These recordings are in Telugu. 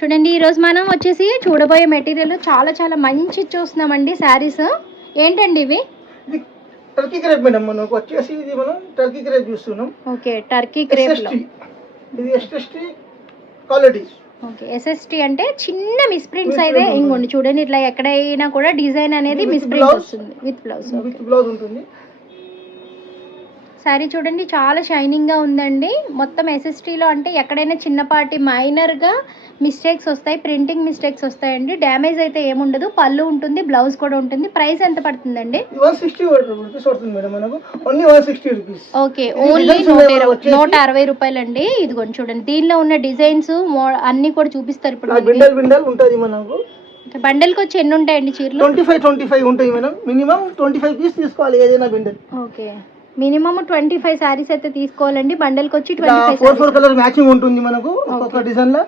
చూడండి ఈరోజు మనం వచ్చేసి చూడబోయే మెటీరియల్ చాలా చాలా మంచి చూస్తున్నామండి శారీస్. ఏంటండి ఇవి? టర్కీ క్రేప్ మేడం, మనకు వచ్చేసి ఇది మనం టర్కీ క్రేప్ చూస్తున్నాం. ఓకే, టర్కీ క్రేప్ లో ఇది ఎస్ఎస్టీ క్వాలిటీ. ఓకే, ఎస్ఎస్టీ అంటే చిన్న మిస్ప్రింట్స్ అయితే ఇంకోండి చూడండి, ఇట్లా ఎక్కడైనా కూడా డిజైన్ అనేది మిస్ప్రింట్ వస్తుంది. విత్ బ్లౌజ్ ఉంటుంది. శారీ చూడండి చాలా షైనింగ్గా ఉందండి. మొత్తం ఎస్ఎస్టీలో అంటే ఎక్కడైనా చిన్నపాటి మైనర్గా మిస్టేక్స్ వస్తాయి, ప్రింటింగ్ మిస్టేక్స్ వస్తాయండి. డ్యామేజ్ అయితే ఏముండదు. పళ్ళు ఉంటుంది, బ్లౌజ్ కూడా ఉంటుంది. ప్రైస్ ఎంత పడుతుందండి? 160 రూపీస్ పడుతుంది మేడం మనకు. Only 160 rupees. ఓకే, ఓన్లీ 160 రూపాయలండి. ఇదిగోండి చూడండి, దీనిలో ఉన్న డిజైన్స్ అన్ని కూడా చూపిస్తారు ఇప్పుడు. బిండల్ ఉంటుంది మనకు. బండల్కి వచ్చి ఎన్ని ఉంటాయండి చీరలు? 25 ఉంటాయి మేడం. మినిమం 25 పీస్ తీసుకోవాలి ఏదైనా బిండల్. ఓకే, మినిమం 25 సారీస్ అయితే తీసుకోవాలండి. బండల్కి వచ్చి 25 4 కలర్ మ్యాచింగ్ ఉంటుంది మనకు. ఒక్కొక్క డిజైన్ లో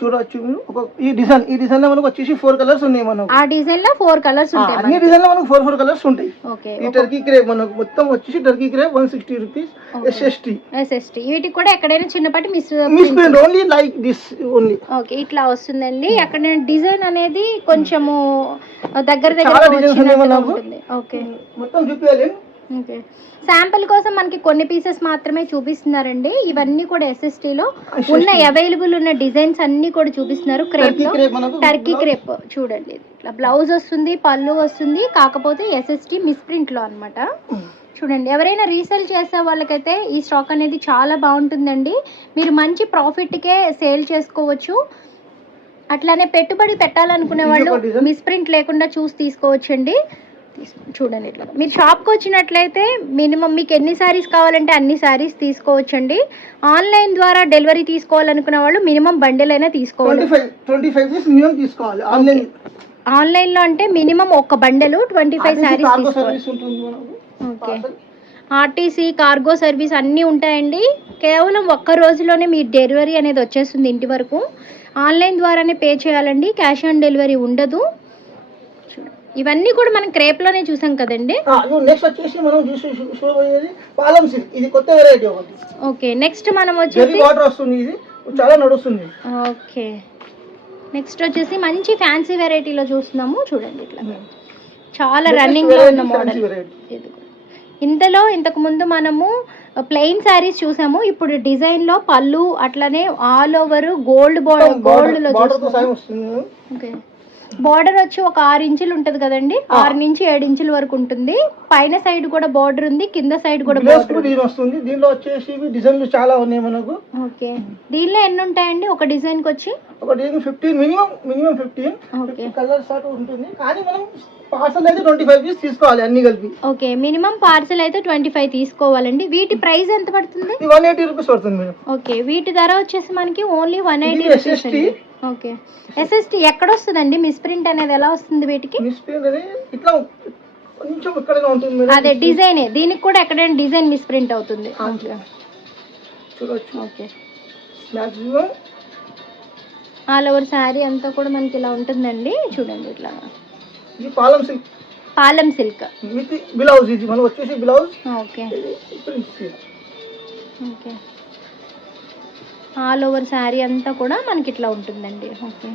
చూడొచ్చు. ఈ డిజైన్ లో మనకు వచ్చేసి 4 కలర్స్ ఉన్నాయి మనకు. ఆ డిజైన్ లో 4 కలర్స్ ఉంటాయి. అన్ని డిజైన్ లో మనకు 4 కలర్స్ ఉంటాయి. ఓకే, ఈ టర్కీ క్రేప్ మనకు మొత్తం వచ్చేసి టర్కీ క్రేప్ 160 రూపీస్. ఎస్ఎస్టీ వీటికి కూడా ఎక్కడైనా చిన్నపాటి miss only like this only. Okay, ఇట్లా వస్తుందండి. అక్కడ డిజైన్ అనేది కొంచెము దగ్గర ఉంటుంది. ఓకే, మొత్తం చూపించాలి. ఓకే, శాంపిల్ కోసం మనకి కొన్ని పీసెస్ మాత్రమే చూపిస్తున్నారండి. ఇవన్నీ కూడా ఎస్ఎస్టీలో ఉన్న అవైలబుల్ ఉన్న డిజైన్స్ అన్ని కూడా చూపిస్తున్నారు. క్రేప్ లో టర్కీ క్రేప్ చూడండి, ఇట్లా బ్లౌజ్ వస్తుంది, పళ్ళు వస్తుంది. కాకపోతే ఎస్ఎస్టీ మిస్ప్రింట్ లో అన్నమాట. చూడండి, ఎవరైనా రీసేల్ చేసే వాళ్ళకైతే ఈ స్టాక్ అనేది చాలా బాగుంటుందండి. మీరు మంచి ప్రాఫిట్కే సేల్ చేసుకోవచ్చు. అట్లానే పెట్టుబడి పెట్టాలనుకునే వాళ్ళు మిస్ప్రింట్ లేకుండా చూసి తీసుకోవచ్చండి. చూడండి, ఇట్లా మీరు షాప్కి వచ్చినట్లయితే మినిమం మీకు ఎన్ని శారీస్ కావాలంటే అన్ని శారీస్ తీసుకోవచ్చండి. ఆన్లైన్ ద్వారా డెలివరీ తీసుకోవాలనుకున్న వాళ్ళు మినిమం బండిల్ అయినా తీసుకోవాలి. 25 ఆన్లైన్లో అంటే మినిమం ఒక బండెలు 25 శారీస్ తీసుకోవాలి. ఓకే, ఆర్టీసీ కార్గో సర్వీస్ అన్నీ ఉంటాయండి. కేవలం ఒక్క రోజులోనే మీ డెలివరీ అనేది వచ్చేస్తుంది ఇంటి వరకు. ఆన్లైన్ ద్వారానే పే చేయాలండి, క్యాష్ ఆన్ డెలివరీ ఉండదు. ఇవన్నీ కూడా మనం క్రేప్ లోనే చూసాం కదండి. నెక్స్ట్ వచ్చేసి మనం చూసేది పాలం సిల్క్. ఇది కొత్త వెరైటీ ఒకటి. ఓకే, నెక్స్ట్ మనం వచ్చేసి వాటర్ వస్తుంది, ఇది చాలా నడుస్తుంది. ఓకే, నెక్స్ట్ వచ్చేసి మంచి ఫ్యాన్సీ వెరైటీలో చూస్తున్నాము. చూడండి, ఇట్లా చాలా రన్నింగ్ లో ఉన్న మోడల్. ఇందులో ఇంతకు ముందు మనము ప్లెయిన్ శారీస్ చూసాము. ఇప్పుడు డిజైన్ లో పళ్ళు అట్లనే ఆల్ ఓవర్ గోల్డ్ గోల్డ్ లో చూస్తున్నాము. ఓకే, బార్డర్ వచ్చి ఒక 6 ఇంచులు ఉంటది కదండి. 6 నుంచి 7 ఇంచుల వరకు ఉంటుంది. పైన సైడ్ కూడా బార్డర్ ఉంది, కింద సైడ్ కూడా బార్డర్ వస్తుంది. దీనిలో వచ్చేసి డిజైన్లు చాలా ఉన్నాయి మనకు. ఓకే, దీనిలో ఎన్ని ఉంటాయండి ఒక డిజైన్ కి వచ్చి? ఒక డిజైన్ 15 మినిమం 15 కలర్స్ ఉంటుంది. కానీ మనం పార్సల్ అయితే 25 పీస్ తీసుకోవాలి అన్ని కలిపి. ఓకే, మినిమం పార్సల్ అయితే 25 తీసుకోవాలండి. వీటి ప్రైస్ ఎంత పడుతుంది? 180 రూపీస్ పడుతుంది మేడం. ఓకే, వీటి ధర వచ్చేసి మనకి ఓన్లీ 180 రూపీస్. ఓకే, ఎస్ఎస్టీ ఎక్కడ వస్తుందండి? మిస్ప్రింట్ అనేది ఎలా వస్తుంది వీటికి? మిస్ప్రింట్ అనేది ఇట్లా కొంచెం ఎక్కడైనా ఉంటుంది. అదే డిజైన్, దీనికి కూడా ఎక్కడైనా డిజైన్ మిస్ప్రింట్ అవుతుంది. చూడొచ్చు. Okay, maximum all over sari అంతా కూడా మనకి ఇలా ఉంటుందండి. చూడండి, ఇట్లా ఇది పాలం సిల్క్ విత్ బ్లౌజ్. ఇది మనం వచ్చేసి blouse. Okay, okay, all over sari అంతా కూడా మనకి ఇట్లా ఉంటుందండి. ఓకే,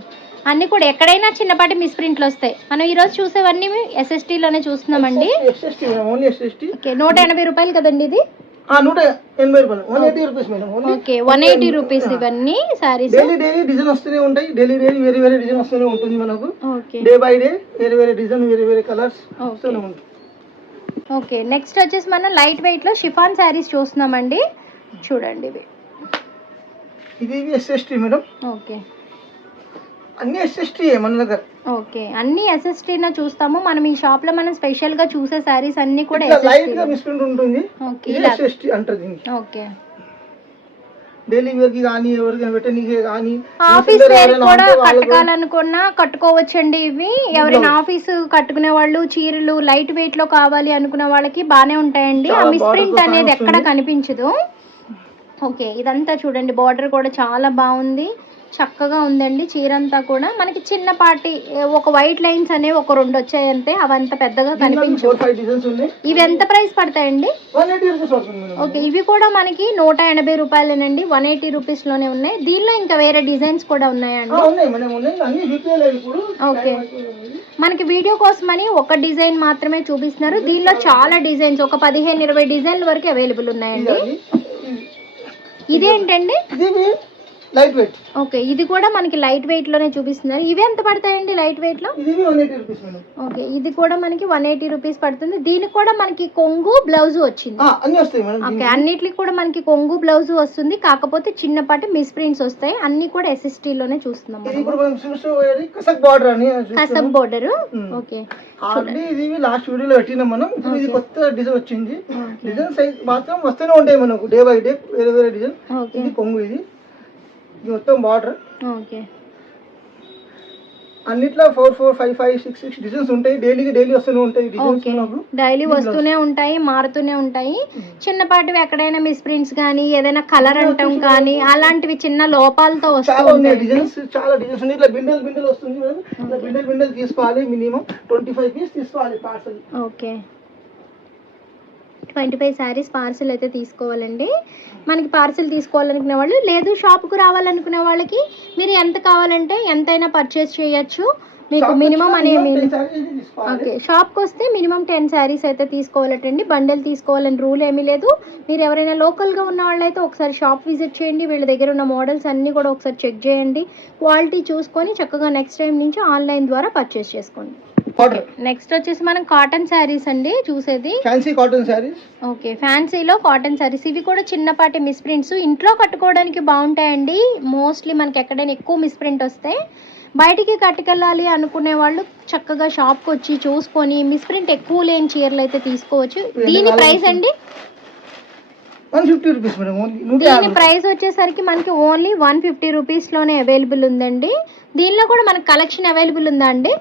అన్ని కూడా ఎక్కడైనా చిన్నపాటి మిస్ప్రింట్లు వస్తాయి. మనం ఈ రోజు చూసేవన్నీ ఎస్ఎస్టీలోనే చూస్తున్నామండి. ఓకే, 180 రూపాయలు కదండి ఇది? 180 రూపాయలు. 180 రూపీస్ మేడం. ఓకే, 180 రూపీస్ ఇవన్నీ సారీస్. డైలీ డిజైన్ వస్తూనే ఉంటాయి. డైలీ వేరే డిజైన్ వస్తూనే ఉంటుంది మనకు. ఓకే, డే బై డే వేరే డిజైన్ వేరే కలర్స్ వస్తూనే ఉంటాయి. ఓకే, నెక్స్ట్ వచ్చేసి మనం లైట్ వెయిట్ లో షిఫాన్ శారీస్ చూస్తున్నామండి. చూడండి, ఇది ఎస్ఎస్టీ మేడం. ఓకే, అన్ని ఎస్ఎస్టీ మన దగ్గర. ఓకే, అన్ని ఎస్ఎస్టీనా చూస్తాము మనం ఈ షాప్ లో. మనం స్పెషల్ గా చూసే సారీస్ అన్ని కూడా లైట్ గా మిస్ప్రింట్ ఉంటుంది. ఓకే, ఎస్ఎస్టీ అంటారు. ఓకే, డైలీ వేర్ కి గానీ ఎవరికైనా పెట్టనీకే గానీ ఆఫీస్ వేర్ కూడా కట్టుకోవాలనుకున్నా కట్టుకోవచ్చండి. ఇవి ఎవరైనా ఆఫీస్ కట్టుకునే వాళ్ళు చీరలు లైట్ వెయిట్ లో కావాలి అనుకునే వాళ్ళకి బానే ఉంటాయండి. ఆ మిస్ప్రింట్ అనేది ఎక్కడ కనిపించదు. ఓకే, ఇదంతా చూడండి, బార్డర్ కూడా చాలా బాగుంది. చక్కగా ఉందండి చీర అంతా కూడా. మనకి చిన్నపాటి ఒక వైట్ లైన్స్ అనేవి ఒక 2 వచ్చాయి అంతే, అవంత పెద్దగా కనిపించవు. 4-5 డిజైన్స్ ఉన్నాయి. ఇవి ఎంత ప్రైస్ పడతాయండి? 180 రూపీస్ పడుతుంది మేడం. ఓకే, ఇవి కూడా మనకి 180 రూపాయలేనండి, 180 రూపీస్ లోనే ఉన్నాయి. దీనిలో ఇంకా వేరే డిజైన్స్ కూడా ఉన్నాయండి? ఉన్నాయి మేడం, ఉన్నాయి. అన్ని చూపించలేదు ఇప్పుడు. ఓకే, మనకి వీడియో కోసమని ఒక డిజైన్ మాత్రమే చూపిస్తున్నారు. దీనిలో చాలా డిజైన్స్, ఒక 15-20 డిజైన్ల వరకు అవైలబుల్ ఉన్నాయండి. ఇదేంటండి? Light weight. ఓకే, ఇది కూడా మనకి లైట్ వెయిట్ లోనే చూపిస్తున్నారు. ఇవి ఎంత పడతాయండి లైట్ వెయిట్ లో? ఇది 180 రూపీస్ మేడం. ఓకే, ఇది కూడా మనకి 180 రూపీస్ పడుతుంది. దీనికి కూడా మనకి కొంగు బ్లౌజ్ వచ్చింది. అన్ని వస్తాయి మేడం. ఓకే, అన్నిటికి కూడా మనకి కొంగు బ్లౌజ్ వస్తుంది, కాకపోతే చిన్నపాటి మిస్ ప్రింట్స్ వస్తాయి. అన్ని కూడా SST లోనే చూస్తున్నాం. ఇది ఇప్పుడు మనం చూసేది కసక్ బార్డర్ అని, కసక్ బోర్డర్. ఓకే, ఆల్రెడీ ఇది లాస్ట్ వీడియోలో పెట్టినాం మనం. ఇప్పుడు ఇది కొత్త డిజైన్ వచ్చింది. డిజైన్ సైజ్ మాత్రం వస్తూనే ఉంటాయి మనకు, డే బై డే వేరే వేరే డిజైన్. ఇది కొంగు, ఇది మొత్తం బార్డర్. ఓకే, అన్నిట్లో 4, 5, 6 డిజైన్స్ ఉంటాయి. డైలీ వస్తూనే ఉంటాయి డిజైన్స్. డైలీ వస్తూనే ఉంటాయి, మారుతూనే ఉంటాయి. చిన్నపాటివి ఎక్కడైనా మిస్ ప్రింట్స్ కానీ ఏదైనా కలర్ అంటాం కానీ అలాంటివి చిన్న లోపాలతో వస్తాయి. డిజైన్స్ చాలా డిజైన్స్ ఉన్నాయి. ఇట్లా బిండల్ వస్తుంది మేడం. ఇట్లా బిండల్ తీసుకోవాలి. మినిమం 25 పీస్ తీసుకోవాలి పార్సల్. ఓకే, 25 శారీస్ పార్సిల్ అయితే తీసుకోవాలండి. మనకి పార్సిల్ తీసుకోవాలనుకునే వాళ్ళు, లేదు షాప్కు రావాలనుకునే వాళ్ళకి మీరు ఎంత కావాలంటే ఎంతైనా పర్చేస్ చేయొచ్చు. మీకు మినిమం అనేవి, ఓకే, షాప్కి వస్తే మినిమం 10 శారీస్ అయితే తీసుకోవాలటండి. బండెల్ తీసుకోవాలని రూల్ ఏమీ లేదు. మీరు ఎవరైనా లోకల్గా ఉన్న వాళ్ళైతే ఒకసారి షాప్ విజిట్ చేయండి. వీళ్ళ దగ్గర ఉన్న మోడల్స్ అన్నీ కూడా ఒకసారి చెక్ చేయండి. క్వాలిటీ చూసుకొని చక్కగా నెక్స్ట్ టైం నుంచి ఆన్లైన్ ద్వారా పర్చేస్ చేసుకోండి. నెక్స్ట్ వచ్చేసి మనం కాటన్ శారీస్ అండి చూసేది. Fancy cotton saris. ఓకే, ఫ్యాన్సీలో కాటన్ శారీస్. ఇవి కూడా చిన్నపాటి మిస్ ప్రింట్స్, ఇంట్లో కట్టుకోవడానికి బాగుంటాయండి. మోస్ట్లీ మనకి ఎక్కడైనా ఎక్కువ మిస్ ప్రింట్ వస్తాయి. బయటికి కట్టుకెళ్ళాలి అనుకునే వాళ్ళు చక్కగా షాప్కి వచ్చి చూసుకొని మిస్ ప్రింట్ ఎక్కువ లేని చీరలు అయితే తీసుకోవచ్చు. దీని ప్రైస్ అండి 150 రూపీస్ మేడం. దీని ప్రైస్ వచ్చేసరికి మనకి ఓన్లీ 150 రూపీస్ లోనే అవైలబుల్ ఉందండి. దీనిలో కూడా మనకి కలెక్షన్ అవైలబుల్ ఉందా అండి?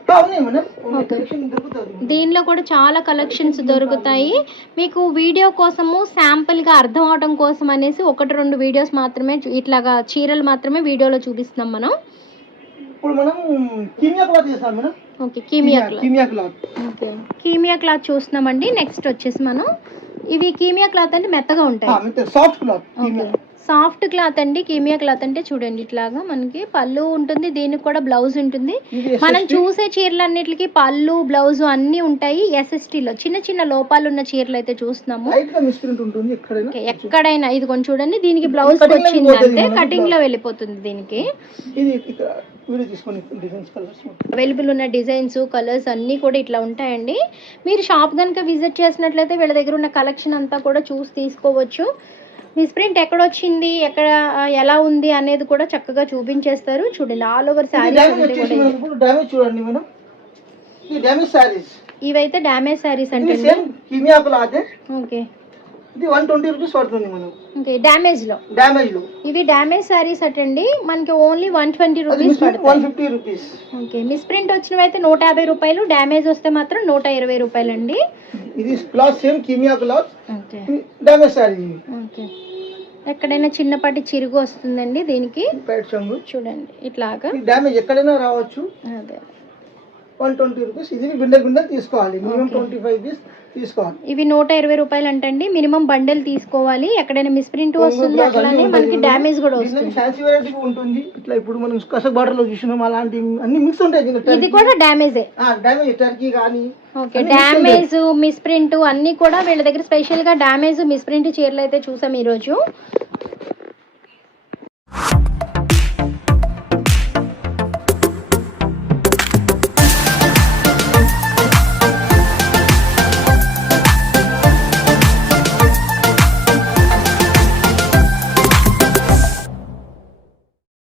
దీనిలో కూడా చాలా కలెక్షన్స్ దొరుకుతాయి. మీకు వీడియో కోసము శాంపుల్ గా అర్థం అవడం కోసం అనేసి 1-2 వీడియోస్ మాత్రమే ఇట్లాగా చీరలు మాత్రమే వీడియోలో చూపిస్తున్నాం మనం. ఇప్పుడు మనం కీమియా క్లాత్ చేస్తాం మేడం. ఓకే, కీమియా క్లాత్ చూస్తున్నామండి. నెక్స్ట్ వచ్చేసి మనం ఇవి కీమియా క్లాత్ అంటే మెత్తగా ఉంటాయి, సాఫ్ట్ క్లాత్ అండి. కీమియా క్లాత్ అంటే చూడండి ఇట్లాగా మనకి పళ్ళు ఉంటుంది, దీనికి కూడా బ్లౌజ్ ఉంటుంది. మనం చూసే చీరలన్నిటికి పళ్ళు బ్లౌజ్ అన్ని ఉంటాయి. SST లో చిన్న చిన్న లోపాలు ఉన్న చీరలు అయితే చూస్తున్నాము. ఎక్కడైనా ఇది కొంచెం చూడండి, దీనికి బ్లౌజ్ వచ్చింది అంటే కటింగ్ లో వెళ్ళిపోతుంది. దీనికి అవైలబుల్ ఉన్న డిజైన్స్ కలర్స్ అన్నీ కూడా ఇట్లా ఉంటాయండి. మీరు షాప్ కనుక విజిట్ చేసినట్లయితే వీళ్ళ దగ్గర ఉన్న కలెక్షన్ అంతా కూడా చూసి తీసుకోవచ్చు. మిస్ ప్రింట్ ఎక్కడ వచ్చింది, ఎక్కడ ఎలా ఉంది అనేది కూడా చక్కగా చూపించేస్తారు. చూడండి ఆల్ ఓవర్ శారీ. ఇవైతే డ్యామేజ్ శారీస్ అంటే ఓకే, ఇది 120 రూపీస్ పడుతుంది మనం. ఓకే, డ్యామేజ్ లో ఇవి డ్యామేజ్ శారీస్ అటండి. మనకి ఓన్లీ 120 రూపీస్ పడుతుంది. 150 రూపీస్. ఓకే, మిస్ ప్రింట్ వచ్చినవి అయితే 150 రూపాయలు, డ్యామేజ్ వస్తే మాత్రం 120 రూపాయలు అండి. ఇది cloth same Kimia cloth. Okay, damage sari. Okay, ఎక్కడైనా చిన్నపాటి చిరుగు వస్తుందండి దీనికి. చూడండి ఇట్లాగా డ్యామేజ్ ఎక్కడైనా రావచ్చు. అదే 120 రూపీస్. ఇది బిండల్ తీసుకోవాలి. మినిమం 25 పీస్ తీసుకోవాలి. ఇవి 120 రూపాయలు అంటండి. మినిమం బండెల్ తీసుకోవాలి. ఎక్కడైనా మిస్ ప్రింట్ వస్తుంది, అట్లానే మనకి డ్యామేజ్ కూడా వస్తుంది. ఫ్యాన్సీ వెరైటీ ఉంటుంది. ఇట్లా ఇప్పుడు మనం కసక్ బార్డర్ లో చూసినాం, అలాంటి అన్ని మిక్స్ ఉంటాయి. ఇది కూడా డ్యామేజే. డ్యామేజ్ టర్కీ కానీ. ఓకే, డ్యామేజ్ మిస్ ప్రింట్ అన్ని కూడా వీళ్ళ దగ్గర స్పెషల్ గా డ్యామేజ్ మిస్ ప్రింట్ చీరలు అయితే చూసాం ఈ రోజు.